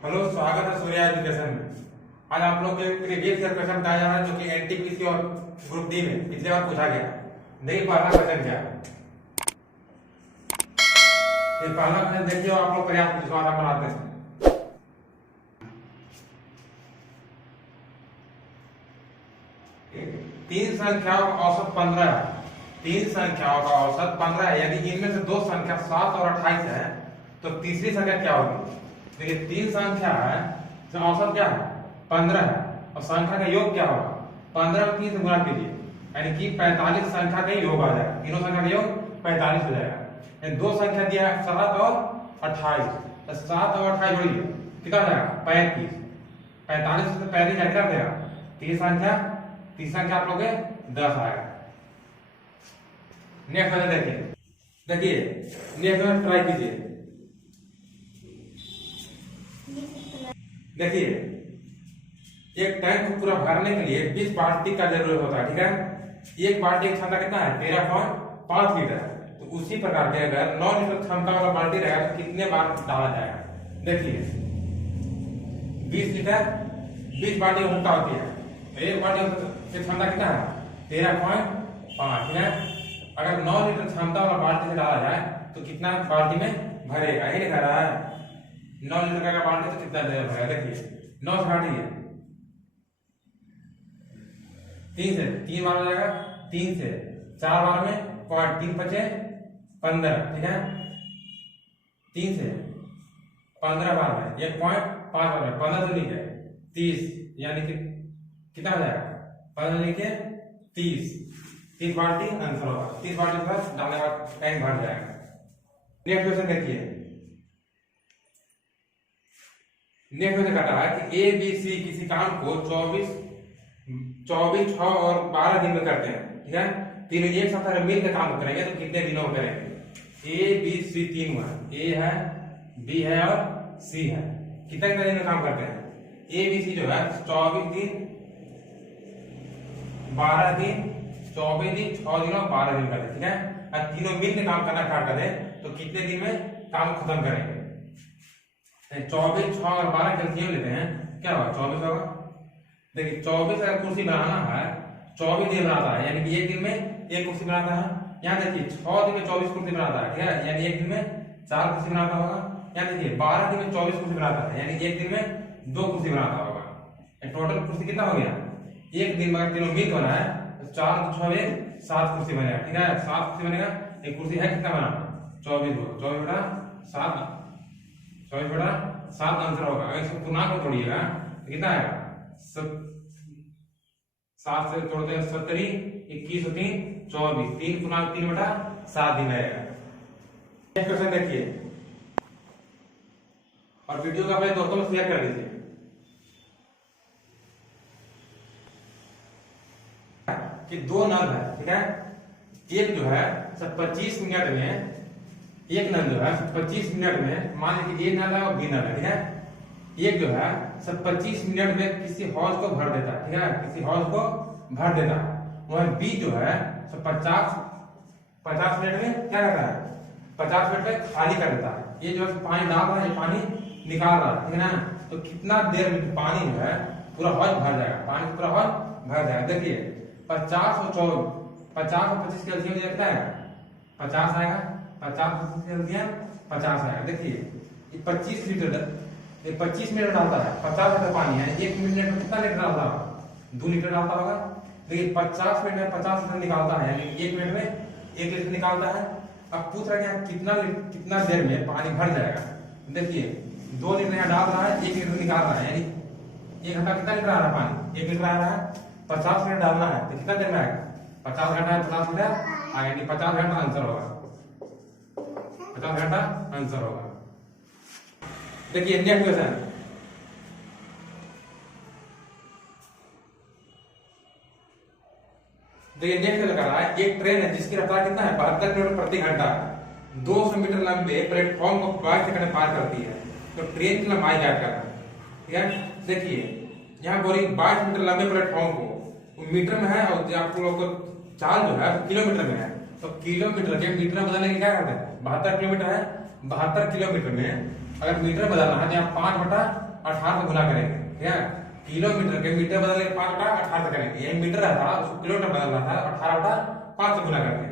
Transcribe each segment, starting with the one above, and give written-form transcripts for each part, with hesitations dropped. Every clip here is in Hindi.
हेलो, स्वागत है सूर्या एजुकेशन में। आज आप लोग को एक प्रीवियस ईयर क्वेश्चन बताया जा रहा है जो कि एनटीपीसी और ग्रुप डी में पिछले बार पूछा गया। देखिए पहला क्वेश्चन क्या है। ये पहला क्वेश्चन देखिए आप लोग पर्याप्त विश्वास बनाते हैं। तीन संख्याओं का औसत 15 है। तीन संख्याओं का औसत 15 है, यदि इनमें से दो संख्या 7 और 28 है तो तीसरी संख्या क्या होगी। देखिए तीन संख्या है तो औसत क्या है 15 है और संख्या का योग क्या होगा 15 में 3 से गुणा कीजिए यानी कि 45 संख्या का योग आ जाएगा। तीनों संख्या का योग 45 हो जाएगा। दो संख्या दिया है 7 और 28, तो 7 और 28 जोड़िए कितना हो जाएगा 35। 45 से 35 क्या कर देगा तीसरी संख्या आप लोग 10 आएगा। नेक्स्ट वाला देखिए नेक्स्ट वाला ट्राई कीजिए। देखिए एक टैंक को पूरा भरने के लिए 20 बाल्टी का जरूरत होता है, ठीक है। एक बाल्टी की क्षमता कितना है 13.5 लीटर है। तो उसी प्रकार के अगर 9 लीटर क्षमता वाला बाल्टी रहेगा तो कितने बार डाला जाएगा। देखिए 20 लीटर 20 बाल्टी क्षमता होती है तो एक बाल्टी की क्षमता कितना है 13.5, ठीक है। अगर 9 लीटर क्षमता वाला बाल्टी से डाला जाए तो कितना बाल्टी में भरेगा, यही लिखा रहा है। 9 लीटर का बाल्टी तो कितना देगा भरेगा। देखिए 9 से घटाइए 3 से 3 बार हो जाएगा। 3 से 4 बार में 3 बचे 15, ठीक है। 3 से 15 बार में 1.5 बार में 15 से नीचे 30 यानी कि कितना हो जाएगा 15 नीचे 30 बाल्टी आंसर होगा। 30 बाल्टी के बाद डालने का टाइम भर जाएगा। नेक्स्ट क्वेश्चन देखिए। नेक्स्ट क्वेश्चन कहता है कि ए बी सी किसी काम को 24, 6 और 12 दिन में करते हैं, ठीक है। तीनों एक साथ अगर मिलकर काम करेंगे तो कितने दिनों में करेंगे। ए बी सी तीन हुआ, ए है बी है और सी है। कितने कितने दिन में काम करते हैं। ए बी सी जो है 24 दिन 12 दिन 24 दिन 6 दिन और 12 दिन करते, ठीक है। और तीनों मिलकर काम करना स्टार्ट करें तो कितने दिन में काम खत्म करेंगे। 24, 6 और 12 कैलकुलेट लेते हैं, क्या होगा 24 होगा। देखिए 24 अगर कुर्सी बनाना है 24 दिन बनाता है यानी कि एक दिन में एक कुर्सी बनाता है। यहाँ देखिए 6 दिन में 24 कुर्सी बनाता है, ठीक है, यानी एक दिन में 4 कुर्सी बनाता होगा। यहाँ देखिए 12 दिन में 24 कुर्सी बनाता है यानी एक दिन में 2 कुर्सी बनाता होगा। टोटल कुर्सी कितना हो गया एक दिन में अगर तीनों मिल बना है तो 4 6 7 कुर्सी बनेगा, ठीक है। 7 कुर्सी बनेगा। एक कुर्सी है कितना बना 24 बटा 7 आंसर होगा। अगर इसको पूर्णांक में तोड़िएगा तो कितना आएगा 7 से तोड़ते हैं 70, 21 और 3 24, 3 पूर्णांक 3 बटा 7 दिन आएगा। नेक्स्ट क्वेश्चन देखिए और वीडियो को अपने दोस्तों में शेयर कर दीजिए। कि दो नल है, ठीक है। एक जो है 25 मिनट में एक नल जो है 25 मिनट में मान लीजिए ए नल है और बी नल है, ठीक है। एक जो है 25 मिनट में किसी हौज को भर देता है, ठीक है, किसी हौज को भर देता है। वह बी जो है 50 मिनट में क्या करता है 50 मिनट में खाली कर देता है। ये जो है पानी डाल रहा है ये पानी निकाल रहा है, ठीक है ना। तो कितना देर में पानी जो है पूरा हौज भर जाएगा, पानी पूरा हौज भर जाएगा। देखिए 50 और 25 का एलसीएम कितना है 50 आएगा। 50 आएगा। देखिए ये 25 लीटर ये 25 मिनट डालता है 50 लीटर पानी है। 1 मिनट में कितना लीटर डालता होगा 2 लीटर डालता होगा। देखिए 50 मिनट में 50 लीटर निकालता है यानी 1 मिनट में 1 लीटर निकालता है। अब पूछ रहा है कितना देर में पानी भर जाएगा। देखिए 2 लीटर यहाँ डाल रहा है 1 लीटर निकाल रहा है यानी 1 घंटा कितना लीटर आ रहा है पानी 1 लीटर आ रहा है। 50 मिनट डालना है तो कितना देर में आएगा 50 घंटा है 50 लीटर आएगा यानी 50 घंटा आंसर होगा। 50 घंटा आंसर होगा। देखिए नेक्स्ट क्वेश्चन। देखिए नेक्स्ट क्वेश्चन कर रहा है एक ट्रेन है जिसकी रफ्तार कितना है 72 किलोमीटर प्रति घंटा 200 मीटर लंबे प्लेटफॉर्म को 22 सेकंड में पार करती है। तो ट्रेन की लंबाई ज्ञात करना है, ठीक है। देखिए यहाँ बोली 22 मीटर लंबे प्लेटफॉर्म को मीटर में है और आपको लोग को चाल जो है किलोमीटर में है। तो किलोमीटर के मीटर में बदलने के क्या करते हैं 72 किलोमीटर है 72 किलोमीटर में अगर मीटर बदलना है तो यहाँ 5 बटा 18 से गुना करेंगे, ठीक है। किलोमीटर के मीटर बदल के 5 बटा 18 से करेंगे, ये मीटर था उसको किलोमीटर बदलना था, 18 बटा 5 से गुना करके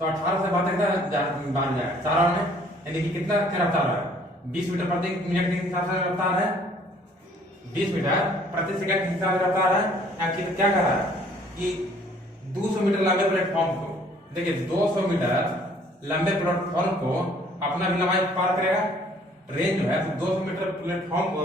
तो 18 से बात बन जाएगा 4 में, यानी कि कितना रफ्तार है 20 मीटर प्रति मिनट के हिसाब से रफ्तार है, 20 मीटर प्रति सेकंड के हिसाब से रफ्तार है। आखिर क्या कर रहा है कि 200 मीटर लंबे प्लेटफॉर्म को, देखिए 200 मीटर लंबे प्लेटफॉर्म को अपना भी लंबाई पार करेगा, ट्रेन जो है तो 200 मीटर प्लेटफॉर्म को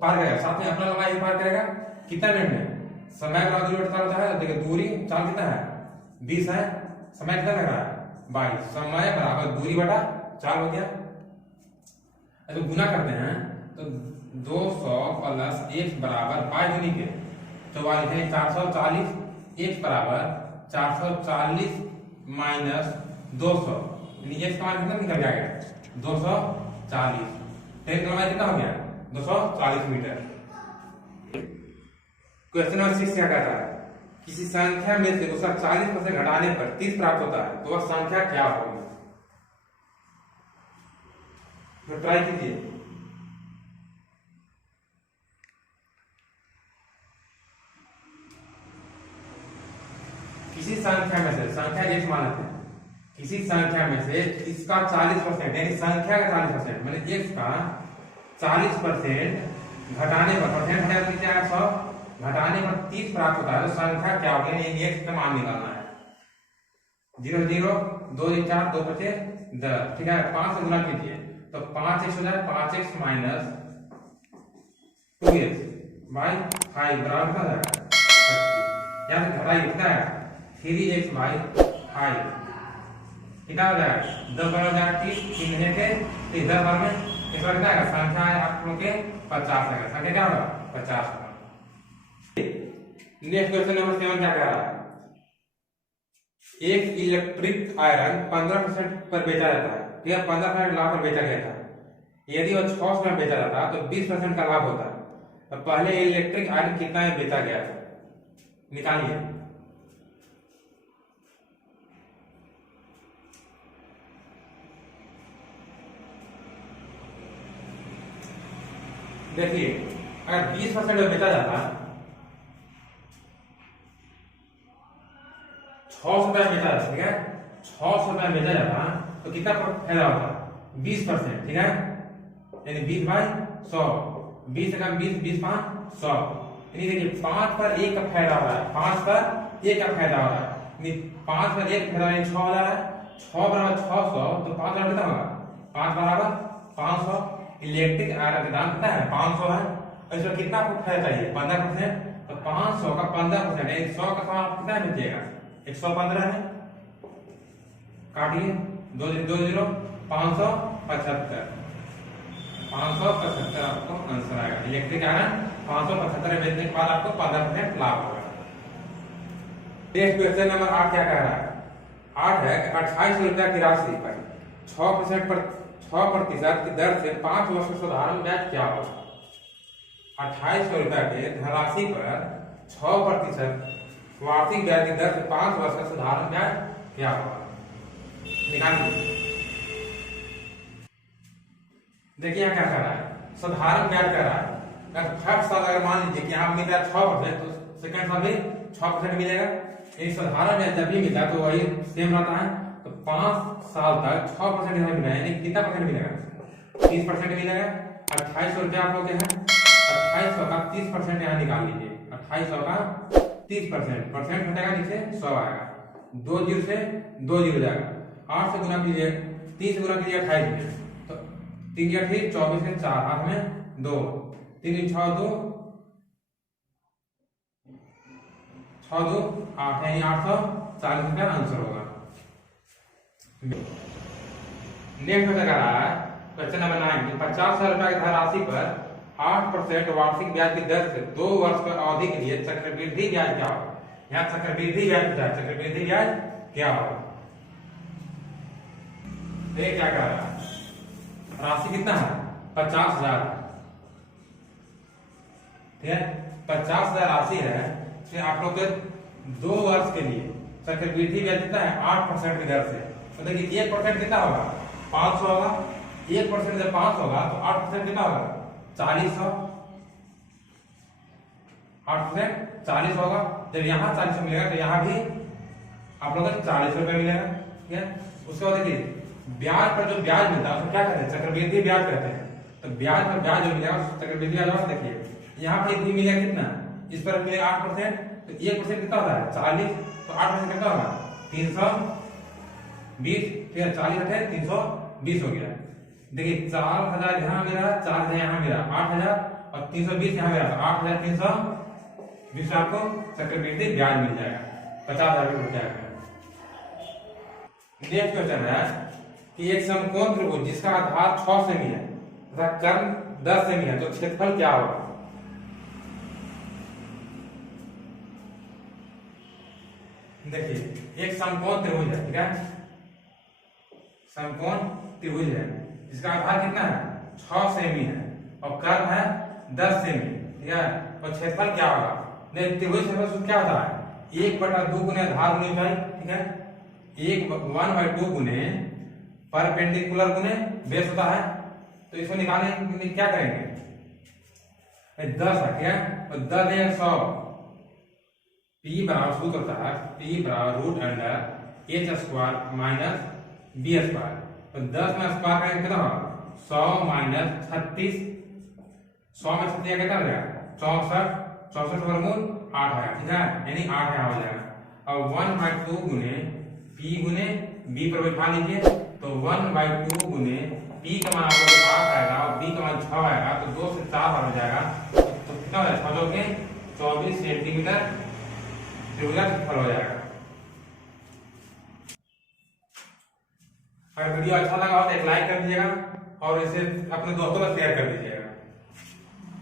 पार करेगा, साथ में अपना लंबाई पार करेगा कितना मिनट में, समय का दूरी बटा होता है, देखिए दूरी चाल कितना है 20 है, समय कितना लग रहा है 22, समय बराबर दूरी बटा चाल हो गया। तो गुना करते हैं तो 200 प्लस 1 बराबर 22 दूनी के 44 है, 440, 1 बराबर 440 माइनस 200, यानी x का मान कितना निकल जाएगा 240, ट्रेन का लंबाई कितना हो गया 240 मीटर। क्वेश्चन नंबर 6 क्या कहता है, किसी संख्या में से उसका 40% घटाने पर 30 प्राप्त होता है, तो वह संख्या क्या होगी। तो ट्राई कीजिए। किसी संख्या में से, संख्या x मान लेते हैं, किसी संख्या में से इसका 40% यानी संख्या का 40% मैंने x का 40% घटाने पर, परसेंट हटा दीजिए 100, घटाने पर 30 प्राप्त होता है, तो संख्या क्या होगी, यानी x का मान निकालना है। 0 0 2 3 4 2 5 10, ठीक है। 5 से गुना कीजिए तो 5x हो जाए 5x माइनस 2x बाई 5 बराबर कितना जाएगा, यहाँ से घटाइए कितना है 3x बाई 5 कितना हो जाएगा 10 बराबर जाएगा 30, 3 है थे 10 बार में इस बार कितना आएगा, संख्या है आप लोग के 50 आएगा, संख्या क्या होगा 50 होगा। नेक्स्ट क्वेश्चन नंबर 7 क्या कह रहा है, एक इलेक्ट्रिक आयरन 15% पर बेचा जाता है, ठीक है, 15% लाभ पर बेचा गया था, यदि वह 600 में बेचा जाता तो 20% का लाभ होता है, तो पहले इलेक्ट्रिक आयरन कितना में बेचा गया था, निकालिए। देखिए अगर 20% में बेचा जाता 600 रुपया बेचा जाता, ठीक है, 600 रुपया बेचा जाता तो कितना फायदा होता 20%, ठीक है, यानी 20 बाई 100, 20 से कम 20, 20 5 100, यानी देखिए 5 पर 1 का फायदा हो रहा है, 5 पर 1 का फायदा हो रहा है, 5 पर 1 फायदा यानी 6 हो जा रहा है, 6 बराबर 600 तो 5 बराबर कितना होगा 5 बराबर 500, इलेक्ट्रिक आयरन का दाम कितना है 500 है, इसमें कितना आपको फायदा चाहिए 15%, तो 500 का 15% यानी 100 का आप कितना बेचेगा 115 है, काटिए 2 2 0 575, 575 आपको आंसर आएगा, इलेक्ट्रिक आयरन 575 बेचने के बाद आपको 15% लाभ होगा। नेक्स्ट क्वेश्चन नंबर 8 क्या कह रहा है, 8 है 28 रुपया की राशि पर 6% की दर से 5 वर्ष का साधारण ब्याज क्या होगा। 2800 रुपया के धनराशि पर 6% वार्षिक ब्याज की दर से 5 वर्ष का साधारण ब्याज क्या होगा, निकालिए। देखिए यहाँ क्या कर रहा है, साधारण ब्याज कर रहा है, अगर फर्स्ट साल अगर मान लीजिए कि यहाँ मिल रहा है 6%, तो सेकंड साल भी 6% मिलेगा, एक साधारण ब्याज जब भी मिलता है तो वही सेम रहता है, तो 5 साल तक 6% मिलेगा, यानी कितना परसेंट मिलेगा 30% मिलेगा। 2800 रुपया आप लोग हैं, 2800 का 30% यहाँ निकाल लीजिए, 2800 का 30%, परसेंट हटेगा नीचे 100 आएगा, 2 जीरो से 2 जीरो जाएगा, 8 से गुना कीजिए 30 से गुना कीजिए 28 में, तो 3 या 24 से 4 हाथ में 2, 3 6 2 6 2 8 है, 840 रुपया आंसर होगा। नेक्स्ट क्वेश्चन कह रहा है क्वेश्चन नंबर 9, 50,000 रुपया की धनराशि पर 8% वार्षिक ब्याज की दर से 2 वर्ष की अवधि के लिए चक्रवृद्धि ब्याज क्या होगा। यहाँ चक्रवृद्धि ब्याज क्या है, चक्रवृद्धि ब्याज क्या होगा, ये क्या कह रहा है, राशि कितना है 50,000, ठीक है, 50,000 राशि है, फिर आप लोग के 2 वर्ष के लिए चक्रवृद्धि ब्याज कितना है 8% की दर से, तो देखिए 1% कितना होगा 500 होगा, 1% जब 500 होगा तो 8% कितना होगा 40 8% 40 होगा। जब यहाँ 40 मिलेगा तो यहाँ भी आप लोगों को 40 रुपए मिलेगा। ठीक है, उसके बाद देखिए ब्याज पर जो ब्याज मिलता है उसको क्या कहते हैं, चक्रवृद्धि ब्याज कहते हैं। तो ब्याज पर ब्याज जो मिलेगा चक्रवृद्धि ब्याज होगा। देखिए यहाँ पर इतनी मिलेगा कितना, इस पर मिलेगा 8%, तो 1% कितना होता है 40, तो 8% कितना होगा 320, फिर 40 है 320 हो गया। देखिए 4000 यहाँ मेरा, 4000 यहाँ मेरा, 8000 और 320 यहाँ मेरा, तो 8320 आपको चक्रवृद्धि ब्याज मिल जाएगा, 50,000 रुपये हो जाएगा। नेक्स्ट क्वेश्चन है कि एक समकोण त्रिभुज जिसका आधार 6 सेमी है तथा कर्ण 10 सेमी है, तो क्षेत्रफल क्या होगा। देखिए एक समकोण त्रिभुज है, ठीक है, समकोण त्रिभुज है जिसका आधार कितना है 6 सेमी है और कर्ण है 10 सेमी, ठीक है, और क्षेत्रफल क्या होगा। नहीं, त्रिभुज क्षेत्रफल क्या होता है 1/2 गुने आधार गुने ऊंचाई, ठीक है, 1/2 गुने परपेंडिकुलर गुने बेस होता है। तो इसको निकालने के लिए क्या करेंगे, 10 है, ठीक है, तो 10 है 100, P बराबर सूत्र होता है P बराबर root under H square minus B square. तो 10 में स्क्वायर करेंगे कितना होगा 100 माइनस 36, 100 में 36 कितना हो जाएगा 64, 64 वर्गमूल 8 आएगा, ठीक है, यानी 8 यहाँ हो जाएगा। और 1/2 गुने P गुने B पर बैठा लीजिए, तो 1/2 गुने P का मान आप लोग 8 आएगा और B का मान 6 आएगा, तो 2 से 4 बार हो जाएगा, तो कितना हो जाएगा 6 के 24 सेंटीमीटर त्रिभुज क्षेत्रफल हो जाएगा। अगर वीडियो अच्छा लगा हो तो एक लाइक कर दीजिएगा और इसे अपने दोस्तों को शेयर कर दीजिएगा।